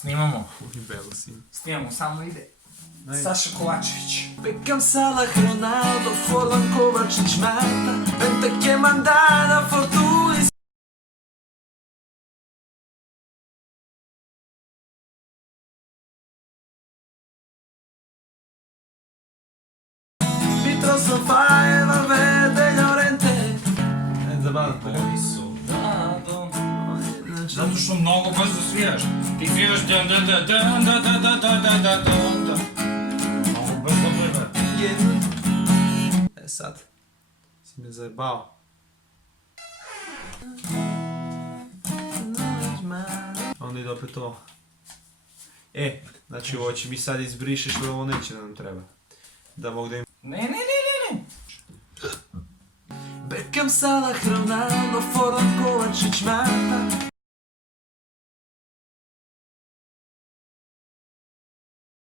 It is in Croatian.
Snimamo. Belo sim. Snimamo, samo ide. Ajde. Saša Kovačević. Beckham, Salah, Ronaldo, Forlan, Kovačić, Mata, Benteke, Mandana, Fortuni. Mitroso, Faje, Valverde, Llorente. Zabavno. Koji su radom. Zato što mnogo brzo svijaš. Ti svijaš dan dan dan dan dan dan dan dan dan dan dan dan. Mnogo brzo pliva. Sad. Si me zajebao. Onda ide opet ovo. Znači ovo će mi sad izbrišeš, ali ovo neće da nam treba. Da mogu da im... Ne. Beckham, Salah, Ronaldo, Forlan, Kovačić, Mata,